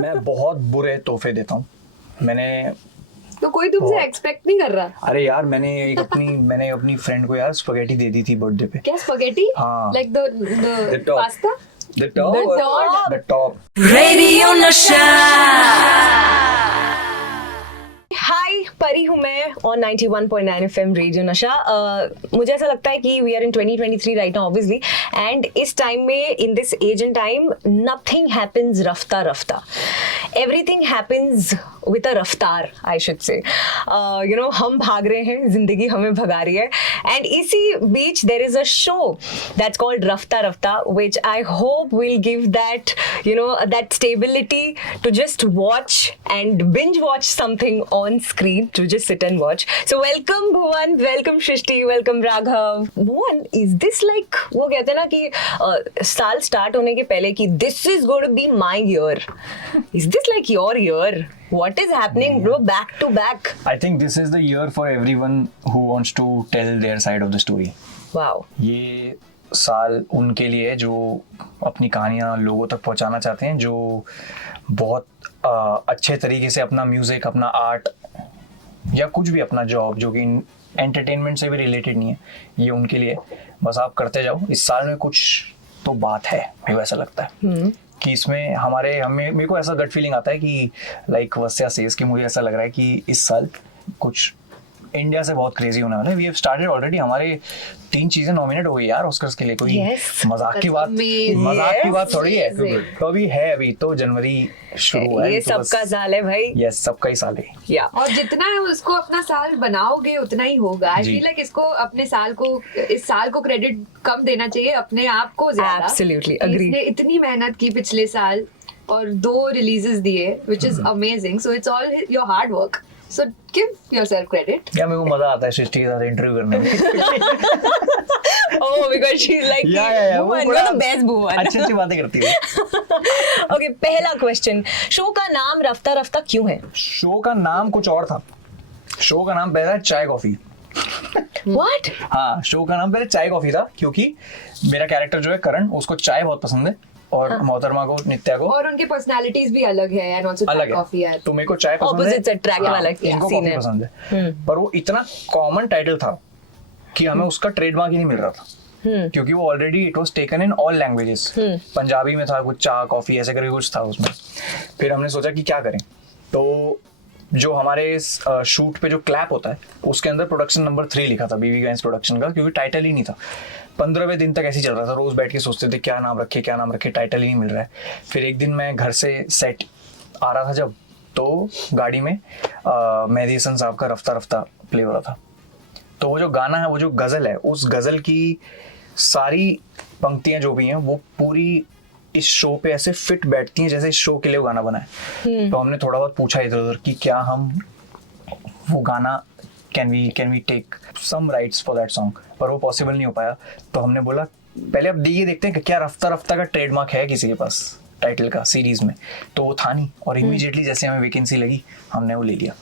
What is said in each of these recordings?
मैं बहुत बुरे तोहफे देता हूँ। मैंने तो कोई तुमसे एक्सपेक्ट नहीं कर रहा। अरे यार मैंने अपनी फ्रेंड को यार स्पगेटी दे दी थी बर्थडे पे। क्या स्पगेटी? हाँ। Like the top. Pasta? The top. Radio नशा। हाय, परी हूँ मैं ऑन 91.9 FM रेडियो नशा। मुझे ऐसा लगता है कि we are in 2023 right now obviously, and इस टाइम में, in this age and time, nothing happens रफ्ता रफ्ता, एवरीथिंग हैपेंस विद अ रफ्तार, I should say. You know, हम भाग रहे हैं, जिंदगी हमें भगा रही है, एंड इसी बीच there is a show that's called Rafta Rafta, which I hope will give that, you know, that stability to just watch and binge watch something on screen, to just sit and watch. So welcome Bhuvan, welcome Shrishti, welcome Raghav. Bhuvan, is this like, वो कहते हैं ना कि साल start होने के पहले कि this is going to be my year. Is this like your year? What is happening, bro? Back to back. I think this is the year for everyone who wants to tell their side of the story. Wow. ये साल उनके लिए जो अपनी कहानियाँ लोगों तक पहुँचाना चाहते हैं, जो बहुत अच्छे तरीके से अपना म्यूज़िक, अपना आर्ट या कुछ भी अपना जॉब जो कि एंटरटेनमेंट से भी रिलेटेड नहीं है, ये उनके लिए बस आप करते जाओ। इस साल में कुछ तो बात है, मेरे को ऐसा लगता है कि इसमें मेरे को ऐसा गट फीलिंग आता है कि लाइक वस्या सेज कि मुझे ऐसा लग रहा है कि इस साल कुछ इंडिया से बहुत क्रेजी होने वाला है। वी हैव स्टार्टेड ऑलरेडी, हमारे 3 चीजें नॉमिनेट हो गई यार ऑस्कर्स के लिए। कोई मजाक की बात थोड़ी है, तो अभी तो जनवरी शुरू है, ये सबका साल है भाई। यस, सबका ही साल है। या और जितना उसको अपना साल बनाओगे उतना ही होगा। आई फील लाइक इसको अपने साल को, इस साल को क्रेडिट कम देना चाहिए, अपने आप को ज्यादा। Absolutely, agree. इसने इतनी मेहनत की पिछले साल और 2 रिलीजेस दिए, which is amazing. So it's all your hard work. So give yourself credit. या मेरे को मजा आता है सृष्टि के साथ इंटरव्यू करने में। oh, because she's like, Bhuvan, you're the best Bhuvan. अच्छी बातें करती है। ओके, पहला क्वेश्चन, शो का नाम रफ्ता रफ्ता क्यों है? शो का नाम कुछ और था। शो का नाम पहले था चाय कॉफी। व्हाट? हाँ, शो का नाम पहले चाय कॉफी था क्योंकि मेरा कैरेक्टर जो है करण, उसको चाय बहुत पसंद है और मोहतरमा को, नित्या को, और उनके पर्सनालिटीज भी अलग है एंड आल्सो अलग कॉफी है। है। तो मेरे को चाय पसंद है, ऑपोजिट अट्रैक्ट वाला इनको सीन कॉफी है। पसंद है। पर वो इतना कॉमन टाइटल था कि हमें उसका ट्रेडमार्क ही नहीं मिल रहा था, क्योंकि वो already it was taken in all languages. Punjabi में था कुछ, चाय कॉफी ऐसे करके कुछ था उसमें। फिर हमने सोचा कि क्या करें, तो जो हमारे शूट पे जो क्लैप होता है उसके अंदर प्रोडक्शन नंबर 3 लिखा था, बीवी गाइंस प्रोडक्शन का, क्योंकि टाइटल ही नहीं था। 15वें दिन तक ऐसे ही चल रहा था, रोज बैठ के सोचते थे क्या नाम रखे, टाइटल ही नहीं मिल रहा है। फिर एक दिन मैं घर से सेट आ रहा था जब, तो गाड़ी में मेहदी हसन साहब का रफ्ता रफ्ता प्ले हो रहा था। तो वो जो गाना है, वो जो गज़ल है, उस गज़ल की सारी पंक्तियां जो भी हैं वो पूरी इस शो पे ऐसे फिट बैठती हैं जैसे इस शो के लिए वो गाना बना है। तो हमने थोड़ा बहुत पूछा इधर उधर कि क्या हम वो गाना can we take some rights for that song, पर वो पॉसिबल नहीं हो पाया। तो हमने बोला पहले अब ये देखते हैं कि क्या रफ्ता रफ्ता का ट्रेडमार्क है किसी के पास टाइटल का सीरीज में। तो वो था नहीं, और इमीडिएटली जैसे हमें वैकेंसी लगी हमने वो ले लिया।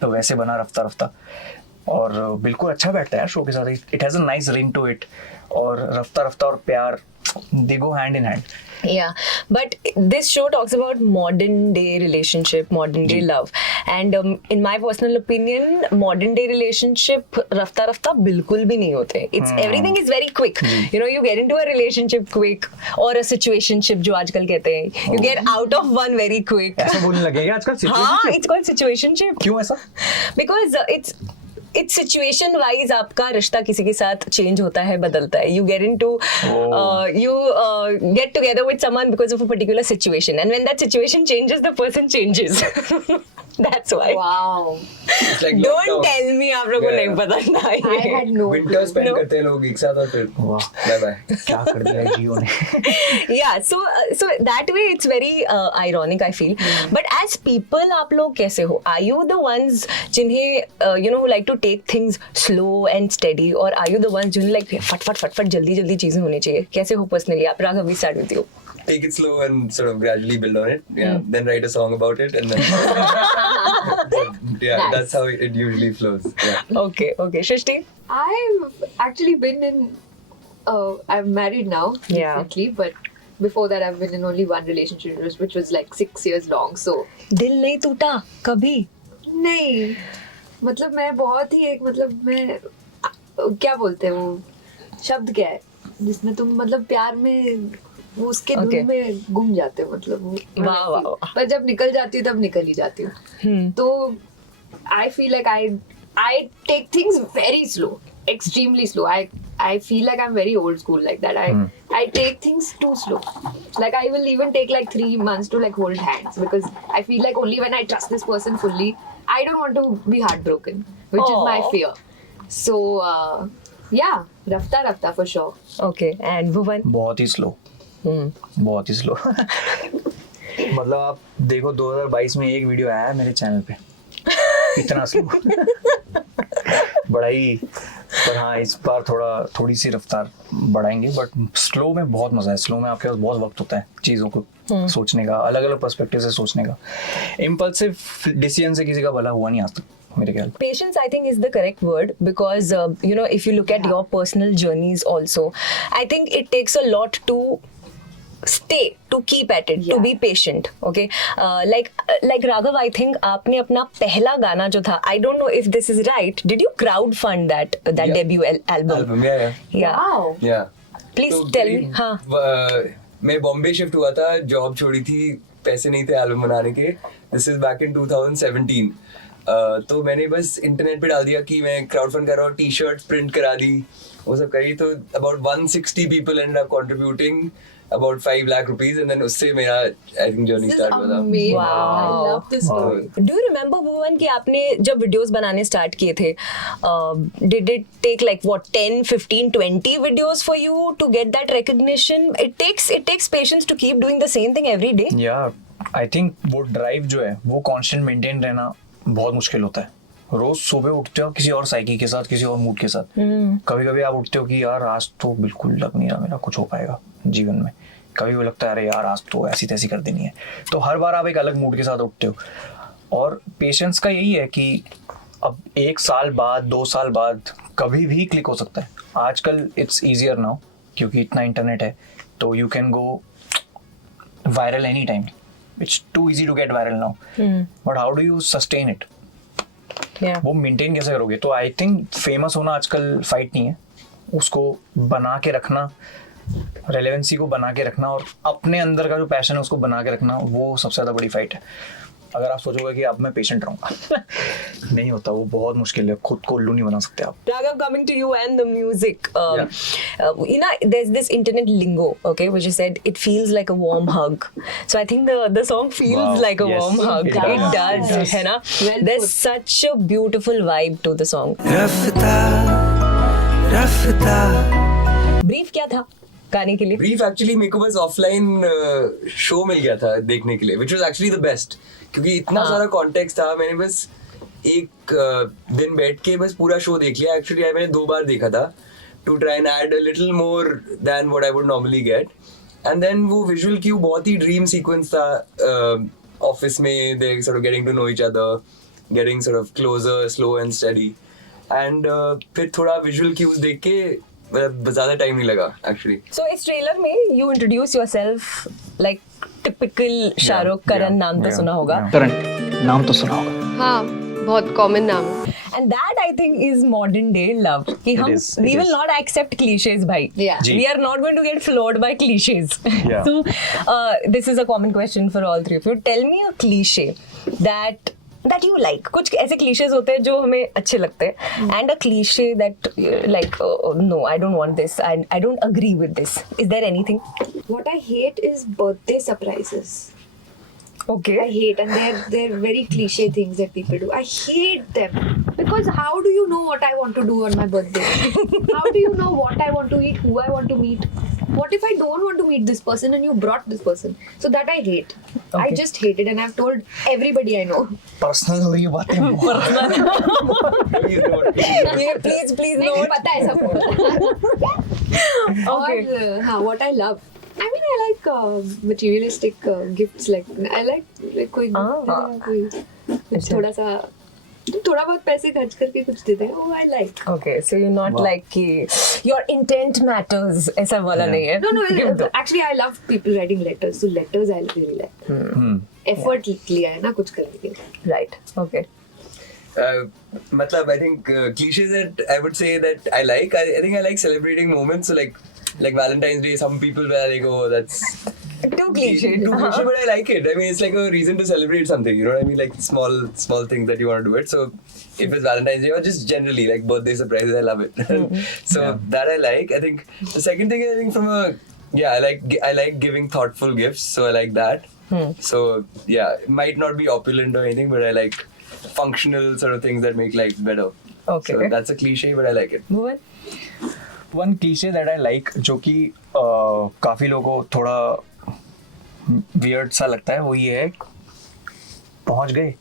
तो वैसे बना रफ्ता रफ्ता, और बिल्कुल अच्छा बैठता है यार शो के साथ। It has a nice ring to it, और रफ्ता रफ्ता और प्यार, they go hand in hand. Yeah, but this show talks about modern day relationship, modern day love, and in my personal opinion, modern day relationship rafta rafta bilkul bhi nahi hote. It's everything is very quick. You know, you get into a relationship quick, or a situationship जो आजकल कहते हैं, you get out of one very quick. ऐसा बोलने लगे क्या आजकल? हाँ, it's called situationship. क्यों ऐसा? Because it's situation wise आपका रिश्ता किसी के साथ चेंज होता है, बदलता है. You get into you get together with someone because of a particular situation, and when that situation changes, the person changes. That's why. Wow. It's like Don't lockdown. tell me आप लोगों को नहीं पता ना I ये. had no. Winter spend No. करते हैं लोग एक साथ और फिर बाय बाय। क्या कर दिया है जियो ने? Yeah, so that way it's very ironic I feel. But as people आप लोग कैसे हो? Are you the ones जिन्हें you know like to take things slow and steady, or are you the ones जिन्हें like फट जल्दी चीजें होनी चाहिए? कैसे हो personally? आप Raghav, we start with you. Take it slow and sort of gradually build on it. Yeah, then write a song about it, and then yeah, Nice. that's how it usually flows. Yeah. Okay, Shrishti? I've actually been in. I'm married now, Yeah. recently, but before that I've been in only one relationship which was like 6 years long. So दिल नहीं टूटा कभी? नहीं, मतलब मैं बहुत ही एक मतलब मैं क्या बोलते हैं वो शब्द क्या है जिसमें तुम मतलब प्यार में वो उसके Okay. धुन में गुम जाते हो, मतलब वो वाह, वाह, वाह। पर जब निकल जाती हूँ तब निकल ही जाती हूँ. तो I feel like I take things very slow, extremely slow. I feel like I'm very old school like that. I take things too slow. Like I will even take like 3 months to like hold hands because I feel like only when I trust this person fully, I don't want to be heartbroken, which is my Aw. fear. So yeah, rafta for sure. Okay, and Bhuvan? बहुत ही slow, बहुत ही slow. मतलब आप देखो 2022 में एक video आया है मेरे चैनल पे, इतना स्लो. बड़ा ही, पर हाँ इस बार थोड़ी सी रफ्तार बढ़ाएंगे. बट स्लो में बहुत मजा है. स्लो में आपके पास बहुत वक्त होता है चीज़ों को सोचने का, अलग अलग पर्सपेक्टिव से सोचने का. इम्पल्सिव डिसीजन से किसी का भला हुआ नहीं आज तक मेरे ख्याल. Patience, I think, is the correct word because you know, if you look at your personal journeys also, I think it takes a lot to stay, to keep at it, to be patient. Okay, like Raghav, I think आपने अपना पहला गाना जो था, I don't know if this is right, did you crowd fund that Yeah. debut album? Yeah. Wow. Yeah. Please तो tell मेरी, me. हाँ. मैं बॉम्बे शिफ्ट हुआ था, जॉब छोड़ी थी, पैसे नहीं थे एल्बम बनाने के. This is back in 2017. तो मैंने बस इंटरनेट पे डाल दिया कि मैं क्राउड फंड कर रहा हूँ, टी शर्ट प्रिंट करा दी, वो सब करी. तो about 160 people ended up contributing about 5 lakh rupees, and then उससे मेरा I think journey This is start हुआ था. amazing. Wow. I love this story. Do you remember, Bhuvan, कि आपने जब वीडियोस बनाने स्टार्ट किए थे, did it take like what 10, 15, 20 videos for you to get that recognition? It takes patience to keep doing the same thing every day. या I think वो drive जो है वो कांस्टेंट मेंटेन रहना बहुत मुश्किल होता है. रोज सुबह उठते हो किसी और साइकी के साथ, किसी और मूड के साथ. कभी कभी आप उठते हो कि यार आज तो बिल्कुल लग नहीं रहा मेरा कुछ हो पाएगा जीवन में. कभी भी लगता है अरे यार आज तो ऐसी तैसी कर देनी है. तो हर बार आप एक अलग मूड के साथ उठते हो. और पेशेंस का यही है कि अब 1 साल बाद 2 साल बाद कभी भी क्लिक हो सकता है. आजकल इट्स ईजियर नाउ क्योंकि इतना इंटरनेट है, तो you can go viral any time. It's too easy to get viral now, but how do you sustain it? Yeah. वो मेंटेन कैसे करोगे? तो आई थिंक फेमस होना आजकल फाइट नहीं है, उसको बना के रखना, रेलेवेंसी को बना के रखना और अपने अंदर का जो पैशन है उसको बना के रखना, वो सबसे ज़्यादा बड़ी फाइट है. अगर आप सोचोगे कि अब मैं पेशेंट रहूँगा नहीं होता, वो बहुत मुश्किल है. खुद को उल्लू नहीं बना सकते आप. Raghav, coming to you and the music, you know, there's this internet lingo, okay, which you said it feels like a warm hug. So I think the song feels Wow, like a yes, warm hug. it does. है ना? Well There's put. such a beautiful vibe to the song. Brief क्या था गाने के लिए? Brief actually मेरे को बस ऑफलाइन शो मिल गया था देखने के लिए, which was actually the best, क्योंकि इतना सारा कॉन्टेक्स्ट था. मैंने बस एक दिन बैठ के बस पूरा शो देख लिया. एक्चुअली मैंने 2 बार देखा था to try and add a little more than what I would normally get. And then वो विजुअल क्यू बहुत ही ड्रीम सीक्वेंस था. ऑफिस में they sort of getting to know each other, getting sort of closer, slow and steady. And फिर थोड़ा visual cues देख के ज्यादा टाइम नहीं लगा एक्चुअली. So इस ट्रेलर में you introduce yourself like typical Shahrukh Karan, नाम तो सुना होगा. करण नाम तो सुना होगा. हाँ, बहुत कॉमन नाम है. And that I think is modern day love. कि हम is, it we will is. not accept cliches, bhai. Yeah. Ji. We are not going to get floored by cliches. Yeah. So this is a common question for all three of you. Tell me a cliche that you like. कुछ ऐसे cliches होते हैं जो हमें अच्छे लगते हैं, and a cliche that like no, I don't want this. I don't agree with this. Is there anything? What I hate is birthday surprises. Okay. I hate, and they're very cliche things that people do. I hate them because how do you know what I want to do on my birthday? How do you know what I want to eat, who I want to meet? What if I don't want to meet this person and you brought this person? So that I hate. I Okay. just hate it, and I've told everybody I know. Personal हो रही है बातें. Yeah, please नहीं, note. पता है सबको. Okay. और हाँ, what I love. I mean, I like materialistic gifts. Like I like कोई Ah. कुछ थोड़ा सा तो थोड़ा बहुत पैसे खर्च करके कुछ दे दे, oh I like. Okay, so you're not like कि your intent matters, ऐसा वाला नहीं है. No, actually I love people writing letters, so letters I really like. Effort लिया है ना कुछ करने के लिए. Right, okay. मतलब I think cliches that I would say that I like. I think I like celebrating moments. So like Valentine's Day, some people were like, oh, that's Too cliche. too cliche, but I like it. I mean, it's like a reason to celebrate something. You know what I mean? Like small things that you want to do it. So if it's Valentine's Day or just generally like birthday surprises, I love it. So that I like. I think the second thing I think from I like giving thoughtful gifts. So I like that. So yeah, it might not be opulent or anything, but I like functional sort of things that make life better. Okay. So that's a cliche, but I like it. Bhuvan? One cliché that I like जो कि काफी लोगों को थोड़ा weird सा लगता है, वो ये है पहुंच गए.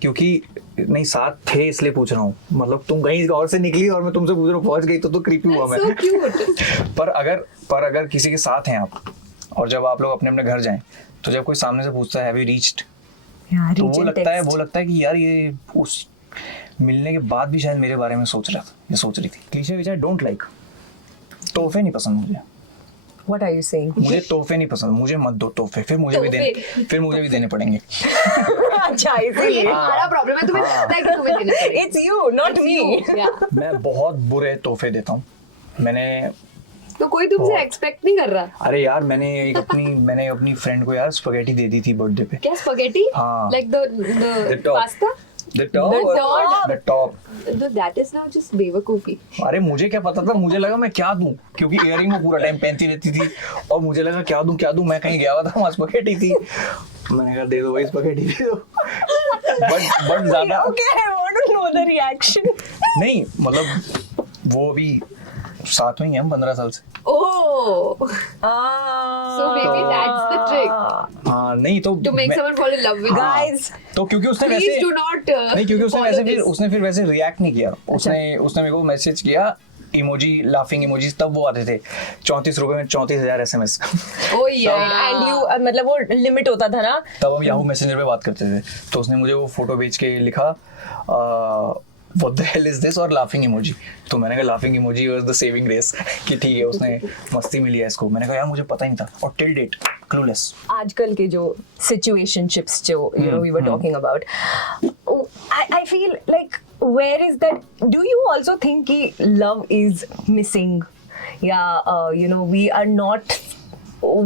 क्योंकि नहीं साथ थे इसलिए पूछ रहा हूँ. मतलब तुम कहीं और से निकली और मैं तुमसे पूछ रहा हूँ पहुंच गई तो क्रीपी हुआ मैं. So cute. पर अगर किसी के साथ हैं आप और जब आप लोग अपने अपने घर जाएं तो जब कोई सामने से पूछता है हैव यू रीच्ड, तो वो लगता है कि यार ये उस मिलने के बाद भी शायद मेरे बारे में सोच रहा था या सोच रही थी. Cliché which I don't like. तोहफे नहीं पसंद मुझे. What are you saying? मुझे तोहफे नहीं पसंद. मुझे मत दो तोहफे, फिर मुझे भी देने पड़ेंगे. अच्छा इसीलिए. हमारा प्रॉब्लम है, तुम्हें लगता है कि तुम्हें देना पड़ेगा. It's you, not me. Yeah. मैं बहुत बुरे तोहफे देता हूँ. मैंने तो कोई तुमसे एक्सपेक्ट नहीं कर रहा. अरे यार मैंने अपनी फ्रेंड को यार स्पगेटी दे दी थी बर्थडे पे. क्या स्पगेटी? हाँ. Like the top. pasta? The top. The top. That is now just बेवकूफी. अरे मुझे क्या पता था, मुझे लगा मैं क्या दूं क्योंकि इयरिंग वो पूरा टाइम पहनती रहती थी और मुझे लगा क्या दूं. मैं कहीं गया हुआ था, वहाँ स्पगेटी थी. मैंने कहा दे दो भाई स्पगेटी दे दो. बट ज्यादा Okay, I want to know the reaction. नहीं, मतलब वो अभी साथ में ही हैं हम 15 साल से. Oh. So maybe that's the trick. हाँ नहीं तो To make someone fall in love with. Guys, तो क्योंकि उसने Please वैसे do not. नहीं क्योंकि follow उसने this. फिर वैसे रिएक्ट नहीं किया. उसने मेरे को मैसेज किया इमोजी, लाफिंग इमोजीज तब वो आते थे 34 रुपए में 34,000 SMS. Oh yeah. and you मतलब वो लिमिट होता था ना. तब हम याहू मैसेंजर पे बात करते थे. तो उसने मुझे वो फोटो भेज के लिखा what the hell is this और लाफिंग इमोजी. तो मैंने कहा laughing emoji was the saving grace कि ठीक है उसने मस्ती मिली है इसको. मैंने कहा यार मुझे पता ही नहीं था और टिल डेट क्लूलेस. आजकल के जो situationships जो we were talking about, I feel like where is that? Do you also think कि love is missing? Yeah,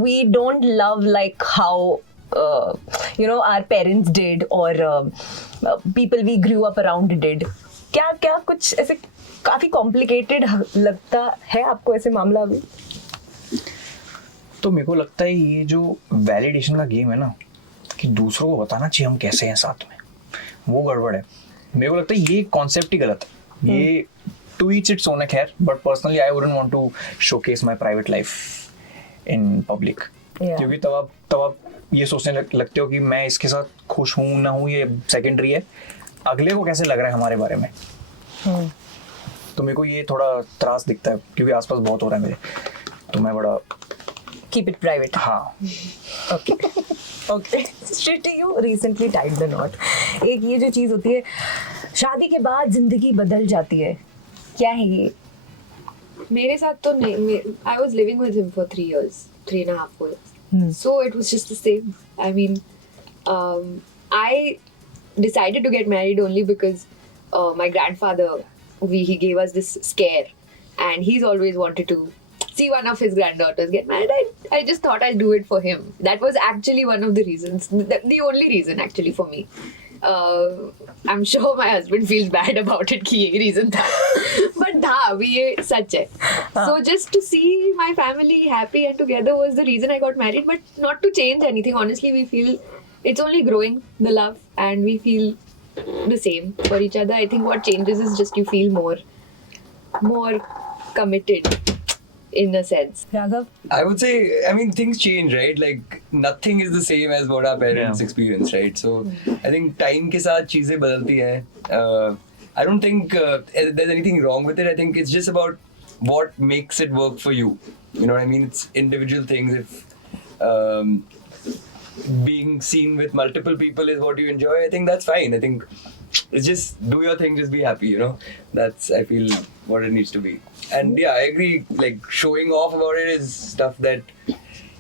we don't love like how our parents did or people we grew up around did. क्या कुछ ऐसे काफी complicated लगता है आपको ऐसे मामला अभी? तो मेरे को लगता है ये जो वैलिडेशन का गेम है ना कि दूसरों को बताना चाहिए हम कैसे हैं साथ में, वो गड़बड़ है. मेरे को लगता है ये कॉन्सेप्ट ही गलत है. ये टू ईच इट्स ओन है खैर, but personally I wouldn't want to showcase my private life in public. क्योंकि तब आप ये सोचने लगते हो कि मैं इसके साथ खुश हूँ ना हूँ ये सेकेंडरी है, अगले को कैसे लग रहा है हमारे बारे में. तो मेरे को ये थोड़ा त्रास दिखता है क्योंकि आसपास बहुत हो रहा है मेरे, तो मैं बड़ा Keep it private. हाँ. Okay. Shruti, you recently tied the knot. एक ये जो चीज होती है शादी के बाद जिंदगी बदल जाती है, क्या है ये? मेरे साथ तो नहीं. I was living with him for 3.5 years. So it was just the same. I mean, I decided to get married only because my grandfather, he gave us this scare, and he's always wanted to see one of his granddaughters get married. I just thought I'll do it for him. That was actually one of the reasons, the only reason actually for me. I'm sure my husband feels bad about it कि ये reason था, but था अभी ये सच है. So just to see my family happy and together was the reason I got married, but not to change anything. Honestly, we feel it's only growing, the love, and we feel the same for each other. I think what changes is just you feel more committed in a sense. Raghav? I would say, I mean, things change, right? Like nothing is the same as what our parents experience, right? So I think time के साथ चीजें बदलती हैं. I don't think there's anything wrong with it. I think it's just about what makes it work for you. You know what I mean? It's individual things. If being seen with multiple people is what you enjoy, I think that's fine. I think just do your thing, just be happy, you know. That's, I feel, what it needs to be. And yeah, I agree, like showing off about it is stuff that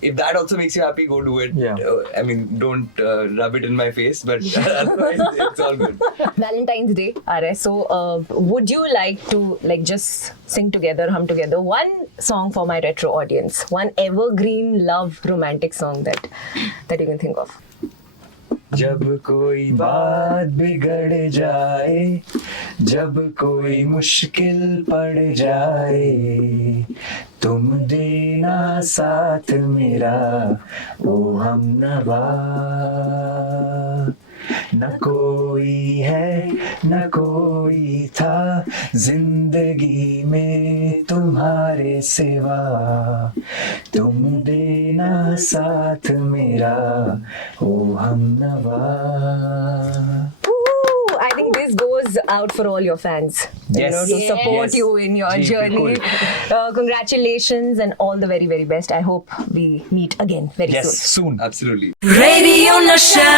if that also makes you happy, go do it. Yeah. I mean, don't rub it in my face, but otherwise it's all good. Valentine's Day aa raha hai. So would you like to like just sing together, hum together one song for my retro audience, one evergreen love romantic song that you can think of? जब कोई बात बिगड़ जाए, जब कोई मुश्किल पड़ जाए, तुम देना साथ मेरा ओ हमनवा। न कोई है न कोई था जिंदगी में तुम्हारे सिवा, तुम देना साथ मेरा ओ हमनवा। Ooh, I think this goes out for all your fans, you know, to Yes. support Yes. you in your Ji, journey. bilkul. Congratulations and all the very, very best. I hope we meet again very Yes, soon. soon. Absolutely. Radio Nasha.